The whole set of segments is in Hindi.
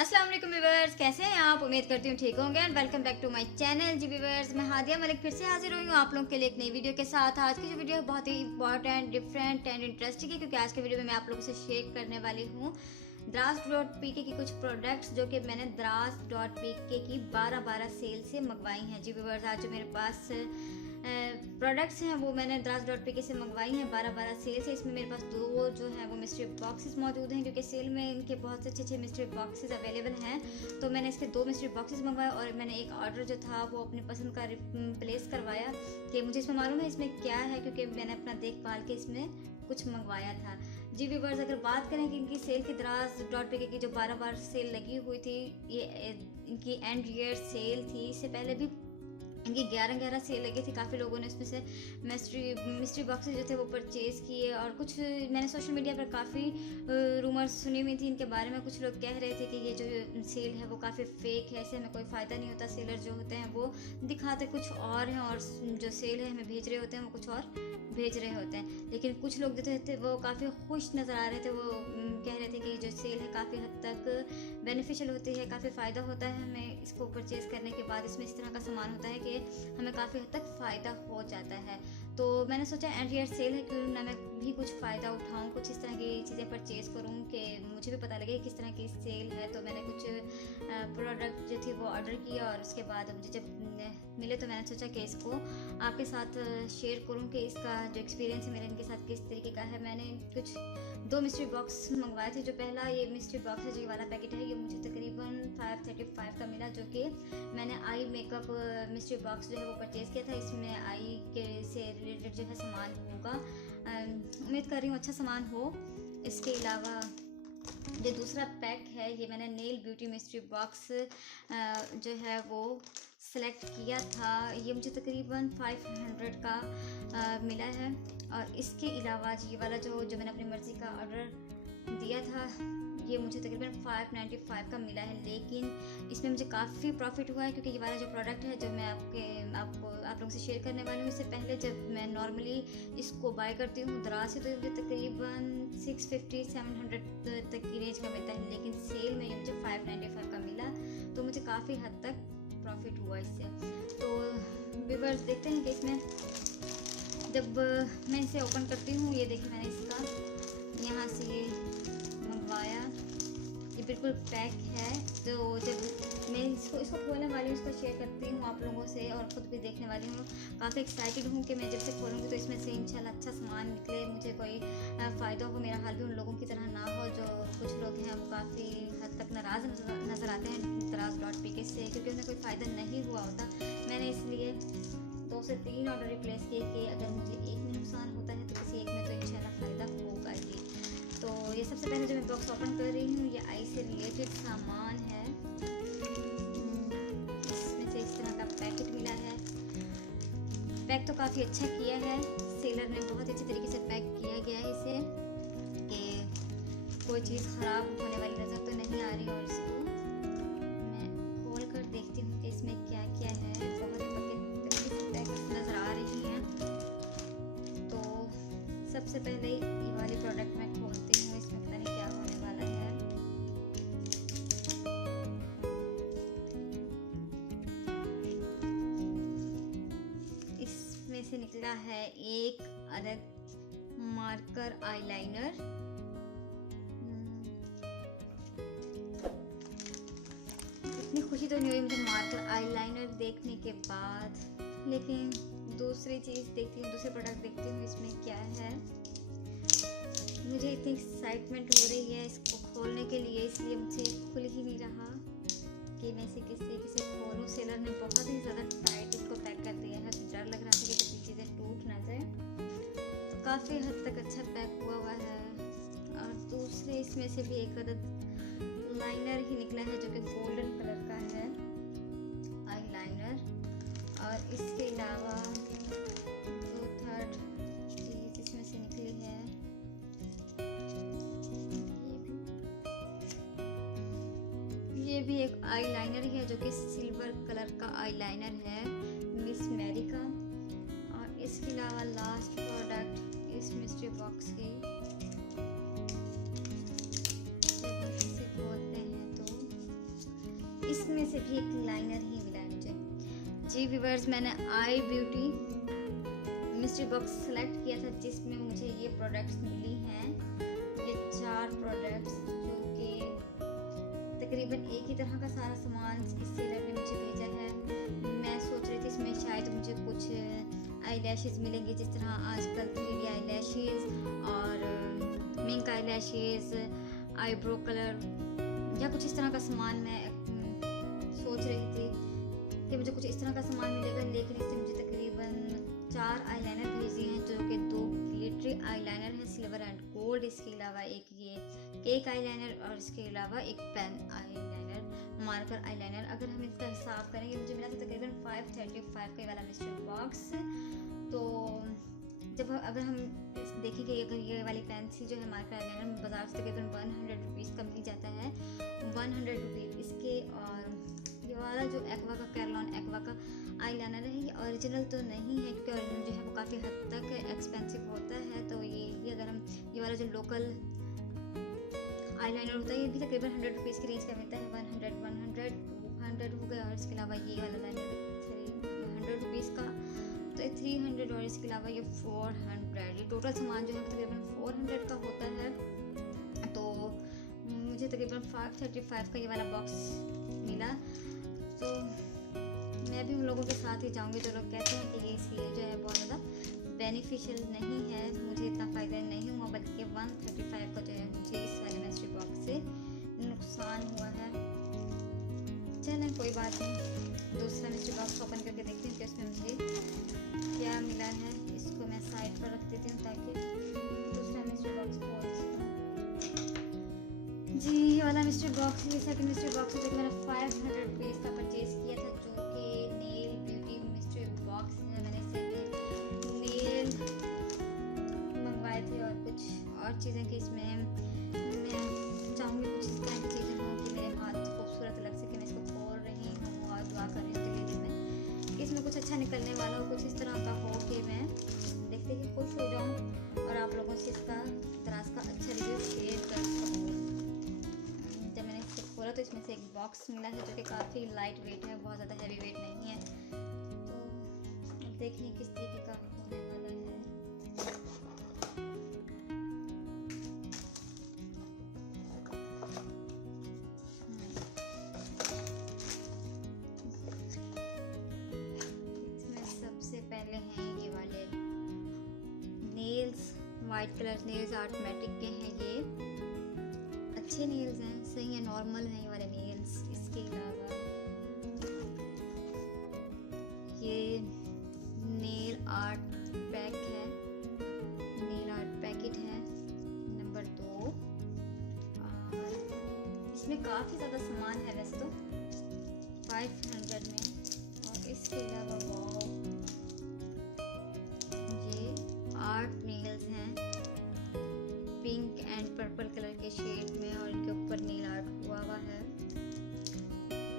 अस्सलाम वालेकुम व्यूअर्स, कैसे हैं आप? उम्मीद करती हूँ ठीक होंगे and welcome back to my channel. जी व्यूअर्स, मैं हादिया मलिक फिर से हाजिर हुई हूँ आप लोगों के लिए एक नई वीडियो के साथ। आज की जो वीडियो है बहुत ही इंपॉर्टेंट, डिफरेंट एंड इंटरेस्टिंग है, क्योंकि आज के वीडियो में मैं आप लोगों से शेयर करने वाली हूँ द्रास.pk की कुछ प्रोडक्ट्स जो कि मैंने द्रास.pk की 12/12 सेल से मंगवाई हैं। जी व्यूअर्स, आज जो मेरे पास प्रोडक्ट्स हैं वो मैंने द्रास.pk से मंगवाई हैं 12/12 सेल से। इसमें मेरे पास दो जो है वो मिस्ट्री बॉक्सेस मौजूद हैं, क्योंकि सेल में इनके बहुत से अच्छे मिस्ट्री बॉक्सेस अवेलेबल हैं। तो मैंने इसके दो मिस्ट्री बॉक्सेस मंगवाए और मैंने एक ऑर्डर जो था वो अपनी पसंद का प्लेस करवाया कि मुझे इसमें मालूम है इसमें क्या है, क्योंकि मैंने अपना देखभाल के इसमें कुछ मंगवाया था। जी व्यूअर्स, अगर बात करें कि इनकी सेल की द्रास.pk की जो 12/12 सेल लगी हुई थी, ये इनकी एंड ईयर सेल थी। इससे पहले भी इनकी 11/11 सेल लगी थी। काफ़ी लोगों ने उसमें से मिस्ट्री बॉक्सेस जो थे वो परचेज़ किए, और कुछ मैंने सोशल मीडिया पर काफ़ी रूमर्स सुनी हुई थी इनके बारे में। कुछ लोग कह रहे थे कि ये जो सेल है वो काफ़ी फेक है, इससे हमें कोई फ़ायदा नहीं होता। सेलर जो होते हैं वो दिखाते कुछ और हैं और जो सेल है हमें भेज रहे होते हैं वो कुछ और भेज रहे होते हैं। लेकिन कुछ लोग जो थे वो काफ़ी खुश नज़र आ रहे थे। वो कह रहे थे कि जो सेल है काफ़ी हद तक बेनिफिशियल होती है, काफ़ी फ़ायदा होता है हमें इसको परचेज़ करने के बाद। इसमें इस तरह का सामान होता है कि हमें काफ़ी हद तक फ़ायदा हो जाता है। तो मैंने सोचा एंड ईयर सेल है, क्यों ना मैं भी कुछ फ़ायदा उठाऊँ, कुछ इस तरह की चीज़ें परचेज़ करूँ कि मुझे भी पता लगे किस तरह की सेल है। तो मैंने कुछ प्रोडक्ट जो थी वो ऑर्डर किया, और उसके बाद मुझे जब मिले तो मैंने सोचा कि इसको आपके साथ शेयर करूं कि इसका जो एक्सपीरियंस है मेरे इनके साथ किस तरीके का है। मैंने कुछ दो मिस्ट्री बॉक्स मंगवाए थे। जो पहला ये मिस्ट्री बॉक्स है, जो वाला पैकेट है, ये मुझे तकरीबन 535 का मिला, जो कि मैंने आई मेकअप मिस्ट्री बॉक्स जो है वो परचेज़ किया था। इसमें आई के से रिलेटेड जो है सामान होगा, उम्मीद कर रही हूँ अच्छा सामान हो। इसके अलावा जो दूसरा पैक है, ये मैंने नेल ब्यूटी मिस्ट्री बॉक्स जो है वो सेलेक्ट किया था। ये मुझे तकरीबन 500 का मिला है। और इसके अलावा ये वाला जो मैंने अपनी मर्ज़ी का ऑर्डर दिया था, ये मुझे तकरीबन 595 का मिला है। लेकिन इसमें मुझे काफ़ी प्रॉफिट हुआ है, क्योंकि ये वाला जो प्रोडक्ट है जो मैं आप लोगों से शेयर करने वाली हूँ, इससे पहले जब मैं नॉर्मली इसको बाय करती हूँ द्रास से, तो मुझे तकरीबन 650-700 तक की रेंज का मिलता है। लेकिन सेल में ये मुझे 595 का मिला, तो मुझे काफ़ी हद तक प्रॉफिट हुआ इससे। तो व्यूअर्स, देखते हैं कि इसमें जब मैं इसे ओपन करती हूँ, ये देखिए मैंने इसका यहाँ से ये मंगवाया, ये बिल्कुल पैक है। तो जब मैं इसको खोलने वाली हूँ, इसको शेयर करती हूँ आप लोगों से और ख़ुद भी देखने वाली हूँ। काफ़ी एक्साइटेड हूँ कि मैं जब से खोलूँगी तो इसमें से इंशाल्लाह अच्छा सामान निकले, मुझे कोई फ़ायदा हो, मेरा हाल भी उन लोगों की तरह ना हो जो कुछ लोग हैं वो काफ़ी हद तक नाराज़ नज़र आते हैं द्रास.pk से, क्योंकि उन्हें कोई फ़ायदा नहीं हुआ होता। मैंने इसलिए 2 से 3 ऑर्डर रिप्लेस किए कि अगर मुझे एक में नुकसान होता है तो किसी एक में तो इंशाल्लाह फ़ायदा होगा ही। तो ये सबसे पहले जो मैं बॉक्स ओपन कर रही हूँ, ये आई से रिलेटेड सामान है। इसमें से इस तरह का पैकेट मिला है। पैक तो काफ़ी अच्छा किया है, सेलर ने बहुत अच्छे तरीके से पैक किया गया है इसे, कि कोई चीज़ ख़राब होने वाली नज़र तो नहीं आ रही। और इसको मैं खोल कर देखती हूँ कि इसमें क्या क्या है। बहुत ही पैक नज़र आ रही हैं। तो सबसे पहले ये वाली प्रोडक्ट मैं खोलती हूँ, इसमें पता नहीं क्या होने वाला है। इसमें से निकला है एक अलग मार्कर आईलाइनर। इतनी खुशी तो नहीं हुई मुझे मार्कर आईलाइनर देखने के बाद, लेकिन दूसरी चीज़ देखती हूँ, दूसरे प्रोडक्ट देखती हूँ इसमें क्या है। मुझे इतनी एक्साइटमेंट हो रही है इसको खोलने के लिए, इसलिए मुझे खुल ही नहीं रहा कि मैं इसे किसे खोलूँ। सेलर ने बहुत ही ज़्यादा टाइट इसको पैक कर दिया है, तो डर लग रहा था कि कभी चीज़ें टूट ना जाए। तो काफ़ी हद तक अच्छा पैक हुआ है। और दूसरे इसमें से भी एक अदद लाइनर ही निकला है, जो कि गोल्डन कलर का है आई लाइनर। और इसके अलावा दो थर्ड चीज़ इसमें से निकली है, ये भी एक आई लाइनर ही है, जो कि सिल्वर कलर का आई लाइनर है मिस मैरी का। और इसके अलावा लास्ट प्रोडक्ट इस मिस्ट्री बॉक्स की, इसे खोलते हैं तो इसमें से भी एक लाइनर ही मिला है मुझे। जी व्यूअर्स, मैंने आई ब्यूटी मिस्ट्री बॉक्स सेलेक्ट किया था जिसमें मुझे ये प्रोडक्ट्स मिली हैं। ये 4 प्रोडक्ट्स जो कि तकरीबन एक ही तरह का सारा सामान इस सेलर ने मुझे भेजा है। मैं सोच रही थी इसमें शायद मुझे कुछ आई लैशेज़ मिलेंगे, जिस तरह आजकल 3D आई लैशेज़ और मिंक आई लैशेज़, आईब्रो कलर या कुछ इस तरह का सामान मैं सोच रही थी कि मुझे कुछ इस तरह का सामान मिलेगा। लेकिन इससे मुझे तकरीबन 4 आईलाइनर भेजे हैं जो कि 2 ग्लिटरी आईलाइनर हैं, सिल्वर एंड गोल्ड। इसके अलावा एक ये केक आईलाइनर और इसके अलावा एक पेन आईलाइनर, मार्कर आईलाइनर। अगर हम इसका हिसाब करें, मुझे मिला था तकरीबन 535 का ये वाला मिस्ट्री बॉक्स। तो जब अगर हम देखें कि अगर ये वाली पेंसिल जो है मार्कर आईलाइनर बाजार से तकरीबन 100 रुपीज़ का मिल जाता है, 100 रुपीज़ इसके। और ये वाला जो एक्वा का कैरलॉन एक्वा का आईलाइनर है, ये ओरिजिनल तो नहीं है क्योंकि ओरिजिनल जो है वो काफ़ी हद तक एक्सपेंसिव होता है। तो ये भी अगर हम ये वाला जो लोकल आईलाइनर होता है ये भी तकरीबन 100 रुपीज़ की रेंज का मिलता है। 100 200 हो गया। और इसके अलावा ये वाला लाइनर 300 रुपीज़ का, तो 300 और इसके अलावा ये 400। ये टोटल सामान जो है तकरीबन 400 का होता है। तो मुझे तकरीबन 535 का ये वाला बॉक्स मिला। तो मैं भी उन लोगों के साथ ही जाऊंगी जो लोग कहते हैं कि ये सेल जो है बहुत ज़्यादा बेनिफिशियल नहीं है, मुझे इतना फ़ायदा नहीं हुआ, बल्कि 135 का जो है मुझे इस वाले मिस्ट्री बॉक्स से नुकसान हुआ है। चलें कोई बात नहीं, दूसरा मिस्ट्री बॉक्स ओपन करके देखते हैं कि उसमें मुझे क्या मिला है। इसको मैं साइड पर रख देती हूँ ताकि दूसरा मिस्ट्री बॉक्स खोल सकूँ। जी ये वाला मिस्ट्री बॉक्स, ये सेकंड मिस्ट्री बॉक्स है जो कि मैंने 500 रुपीज़ का परचेज़ किया था, जो कि नेल ब्यूटी मिस्ट्री बॉक्स है। मैंने इससे नेल मंगवाए थे और कुछ और चीज़ें कि इसमें मैं चाहूँगी कुछ इस तरह की चीज़ें हों कि मेरे हाथ खूबसूरत लग सके। मैं इसको खोल रही हूँ और दुआ कर रही हूँ इसमें कि इसमें कुछ अच्छा निकलने वाला हो, कुछ इस तरह का हो कि मैं देखते ही खुश हो जाऊँ और आप लोगों से इसका दराज का अच्छा रिव्यू शेयर कर सकूँ। जब मैंने इसको खोला तो इसमें से एक बॉक्स मिला है जो कि काफ़ी लाइट वेट है, बहुत ज़्यादा हैवी वेट नहीं है। तो अब देखिए किस तरीके का होने वाला है। इसमें सबसे पहले हैं ये वाले नेल्स, वाइट कलर नेल्स आर्टमेटिक के हैं। ये अच्छे नेल्स हैं, सही है, नॉर्मल हैं ये वाले नेल्स। इसके अलावा ये नेल आर्ट पैक है, नेल आर्ट पैकेट है नंबर 2। और इसमें काफ़ी ज़्यादा सामान है वैसे तो 500 में। और इसके अलावा ये आर्ट नेल्स हैं पिंक एंड पर्पल कलर के शेड में और इनके ऊपर नेल आर्ट हुआ है।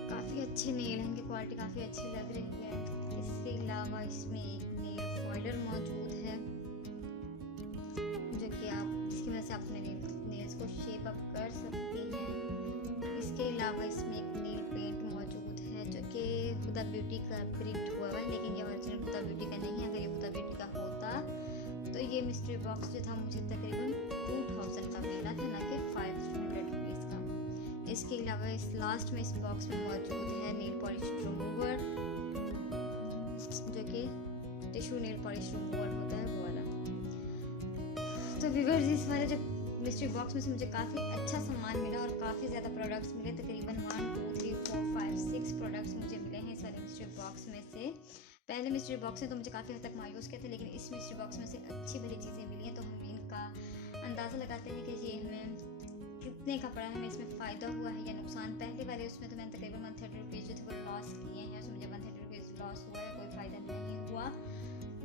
काफ़ी अच्छे नेल हैं, इनकी क्वालिटी काफ़ी अच्छी लग रही है। इसके अलावा इसमें एक नेल फॉइलर मौजूद है जो कि आप इसकी वजह से अपने नेल्स को शेप अप कर सकती हैं। इसके अलावा इसमें एक नेल पेंट मौजूद है जो कि हुदा ब्यूटी का प्रिंट हुआ है, लेकिन ये ओरिजिनल हुदा ब्यूटी का नहीं है। अगर ये हुदा ब्यूटी का होता तो ये मिस्ट्री बॉक्स जो था मुझे तकरीबन 2000 का मिला था, ना कि 500 रुपीज़ का। इसके अलावा इस लास्ट में इस बॉक्स में मौजूद है नेल पॉलिश रिमूवर जो कि टिश्यू नेल पॉलिश रिमूवर होता है वो वाला। तो व्यूअर्स इस वाले जो मिस्ट्री बॉक्स में से मुझे काफ़ी अच्छा सामान मिला और काफ़ी ज़्यादा प्रोडक्ट्स मिले। तकरीबन 1 2 3 4 5 6 प्रोडक्ट्स मुझे मिले हैं इस वाले मिस्ट्री बॉक्स में से। पहले मिस्ट्री बॉक्स में तो मुझे काफ़ी हद तक मायूस किए थे, लेकिन इस मिस्ट्री बॉक्स में से अच्छी भली चीज़ें मिली हैं। तो हम इनका अंदाज़ा लगाते हैं कि ये हमें कितने का पड़ा है, हमें इसमें फ़ायदा हुआ है या नुकसान। पहले वाले उसमें तो मैंने तकरीबन 130 रुपीज़ जो थे वो लॉस किए हैं, उसमें मुझे 130 रुपीज़ लॉस हुआ है, कोई फ़ायदा नहीं हुआ।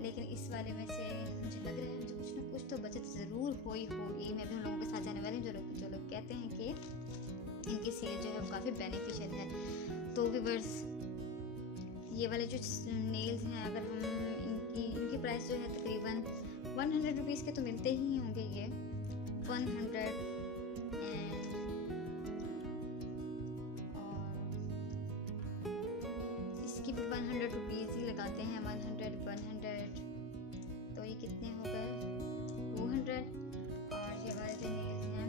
लेकिन इस वाले में से मुझे लग रहा है मुझे कुछ ना कुछ तो बचत ज़रूर हुई होगी। मैं भी उन लोगों के साथ जाने वाली हूँ जो लोग कहते हैं कि इनकी सेल जो है वो काफ़ी बेनिफिशियल है। तो व्यूअर्स ये वाले जो नेल्स हैं, अगर हम इनकी प्राइस जो है तकरीबन 100 रुपीज़ के तो मिलते ही होंगे। ये 100 और इसकी भी 100 रुपीज़ ही लगाते हैं, 100 तो ये कितने हो गए 200। और ये वाले जो नेल्स हैं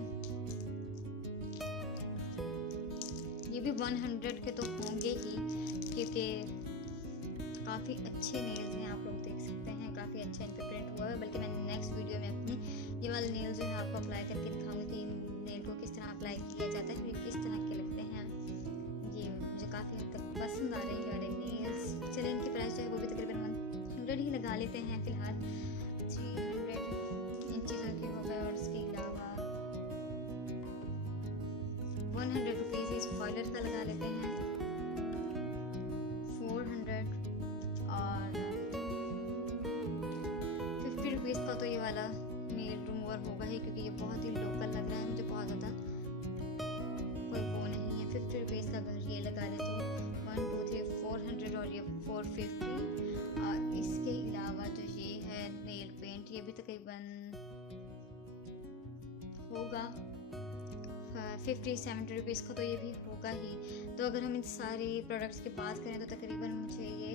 ये भी 100 के तो होंगे ही, क्योंकि काफ़ी अच्छे नेल्स हैं, आप लोग देख सकते हैं काफ़ी अच्छा इन पर प्रिंट हुआ है। बल्कि मैं नेक्स्ट वीडियो में अपनी ये वाले नेल जो है आपको अप्लाई करके दिखाऊंगी कि इन नेल को किस तरह अप्लाई किया जाता है, फिर किस तरह के लगते हैं। ये मुझे काफ़ी हद तक पसंद आ रहे हैं वाले नेल्स। चलिए इनकी प्राइस जो है वो भी तकरीबन 100 ही लगा लेते हैं फ़िलहाल। 300 इन चीज़ों की हो गए। और इसके अलावा 100 रुपीज़ इस फॉइलर का लगा लेते हैं, 400 और 50 रुपीज़ का तो ये वाला नेल रिमूवर होगा ही, क्योंकि ये बहुत ही लोकल लग रहा है मुझे, बहुत ज़्यादा कोई वो नहीं है। 50 रुपीज़ का अगर ये लगा ले तो 1 2 3 400 और ये 450। और इसके अलावा जो ये है नेल पेंट, ये भी तकरीबन होगा 50-70 रुपीज़ का, तो ये भी होगा ही। तो अगर हम इन सारी प्रोडक्ट्स की बात करें तो तकरीबन मुझे ये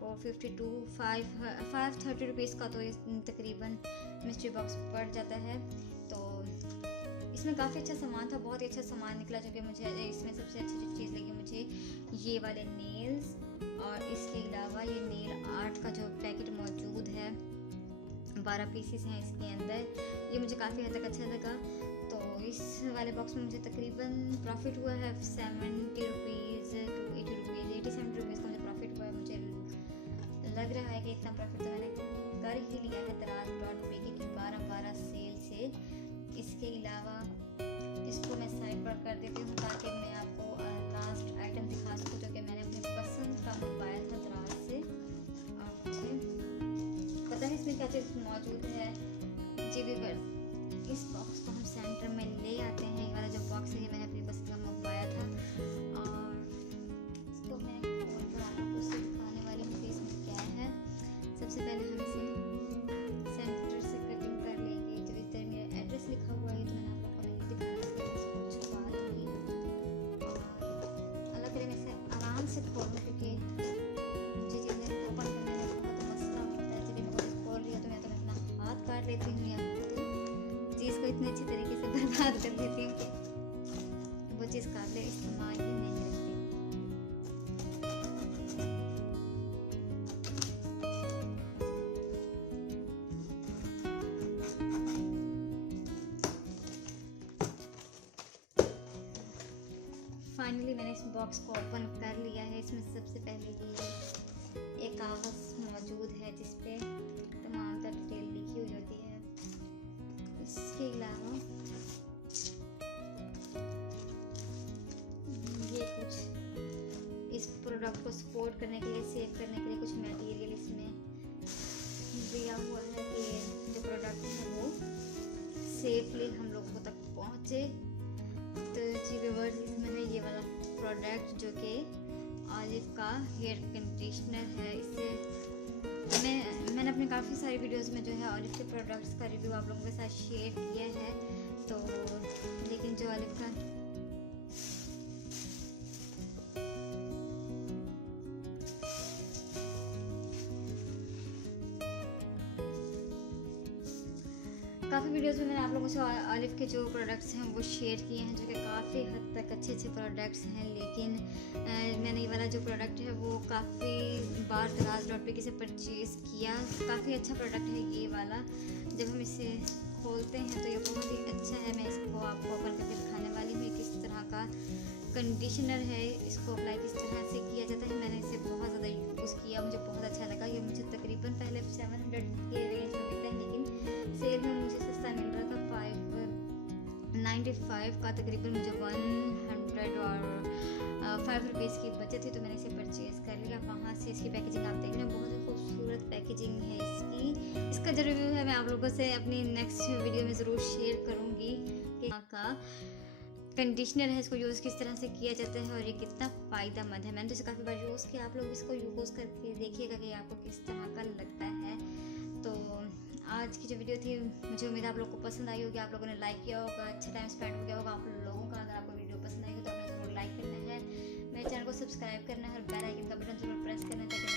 452 530 रुपीज़ का तो ये तकरीबन मिस्ट्री बॉक्स पड़ जाता है। तो इसमें काफ़ी अच्छा सामान था, बहुत ही अच्छा सामान निकला। जो कि मुझे इसमें सबसे अच्छी जो चीज़ लगी मुझे ये वाले नेल्स, और इसके अलावा ये नेल आर्ट का जो पैकेट मौजूद है, 12 पीसेस हैं इसके अंदर, ये मुझे काफ़ी हद तक अच्छा लगा। तो इस वाले बॉक्स में मुझे तकरीबन प्रॉफिट हुआ है 70 रुपीज़ टू 80 रुपीज़, 80-70 रुपीज़ का मुझे प्रॉफिट हुआ है। मुझे लग रहा है कि इतना प्रॉफिट तो मैंने कर ही लिया है दराज.पे की 12 सेल से। इसके अलावा इसको मैं साइड पर कर देती हूँ ताकि मैं आपको लास्ट आइटम दिखा सकूँ, जो कि मैंने अपनी पसंद का मंगवाया था दराज से। और मुझे पता नहीं इसमें क्या चीज़ मौजूद है जी भी। इस बॉक्स को हम सेंटर में ले आते हैं। ये वाला जो बॉक्स है ये मैंने अपनी पसंद का मंगवाया था, और इसको मैं खोलकर आपको दिखाने वाली हूँ कि इसमें क्या है। सबसे पहले हम इसे सेंटर से कटिंग कर लेंगे। जो इस तरह मेरा एड्रेस लिखा हुआ है तो मैंने आप लोगों को नहीं दिखाया, इसको छुपा दूँगी और अल्लाह करे मैं इसे आराम से खोलूँ, क्योंकि मुझे चीज़ें ओपन करने में बहुत मसला होता है। जब मैं खोल रही हूँ तो मैं अपना हाथ काट लेती हूँ या चीज़ को इतने अच्छे तरीके से बर्बाद कर देती हूँ कि वो चीज़ काबिल इस्तेमाल ही नहीं रहती। फाइनली मैंने इस बॉक्स को ओपन कर लिया है। इसमें सबसे पहले ये एक कागज़ मौजूद है जिस पे तमाम तर डिटेल लिखी हुई होती है। इसके अलावा ये कुछ इस प्रोडक्ट को सपोर्ट करने के लिए, सेव करने के लिए कुछ मटेरियल इसमें दिया हुआ है कि जो प्रोडक्ट है वो सेफली हम लोगों तक पहुँचे। तो जी व्यूअर्स, इसमें है ये वाला प्रोडक्ट जो कि ऑलिव का हेयर कंडीशनर है। इससे मैंने अपने काफ़ी सारी वीडियोस में जो है ऑलिव के प्रोडक्ट्स का रिव्यू आप लोगों के साथ शेयर किया है। तो लेकिन जो ऑलिव का काफ़ी वीडियोस में मैंने आप लोगों से ऑलिव के जो प्रोडक्ट्स हैं वो शेयर किए हैं, जो कि काफ़ी हद तक अच्छे प्रोडक्ट्स हैं। लेकिन मैंने ये वाला जो प्रोडक्ट है वो काफ़ी बार दराज.पे से परचेज़ किया। काफ़ी अच्छा प्रोडक्ट है ये वाला। जब हम इसे खोलते हैं तो ये बहुत ही अच्छा है। मैं इसको आपको ओपन करके दिखाने वाली हूँ किस तरह का कंडीशनर है। इसको अप्लाई किस तरह से किया जाता है। मैंने इसे बहुत ज़्यादा यूज़ किया, मुझे बहुत अच्छा लगा। ये मुझे तकरीबन पहले 700 के रेंज में मिलता है, लेकिन सेल में मुझे सस्ता मिल रहा था 595 का। तकरीबन मुझे 100 और 5 रुपीज़ की बचत थी, तो मैंने इसे परचेज़ कर लिया। वहाँ से इसकी पैकेजिंग आप देख रहे हैं, बहुत ही खूबसूरत पैकेजिंग है इसकी। इसका जो रिव्यू है मैं आप लोगों से अपनी नेक्स्ट वीडियो में ज़रूर शेयर करूँगी कि का कंडीशनर है, इसको यूज़ किस तरह से किया जाता है और ये कितना फ़ायदेमंद है। मैंने तो इसे काफ़ी बार यूज़ किया, आप लोग इसको यूज़ करके देखिएगा कि आपको किस तरह का लगता है। तो आज की जो वीडियो थी मुझे उम्मीद है आप लोगों को पसंद आई होगी, आप लोगों ने लाइक किया होगा, अच्छा टाइम स्पेंड हो गया होगा आप लोगों का। अगर आपको वीडियो पसंद आई हो तो आपने ज़रूर लाइक करना है। मेरे चैनल को सब्सक्राइब करना है और बेल आइकन का बटन जरूर प्रेस करना ताकि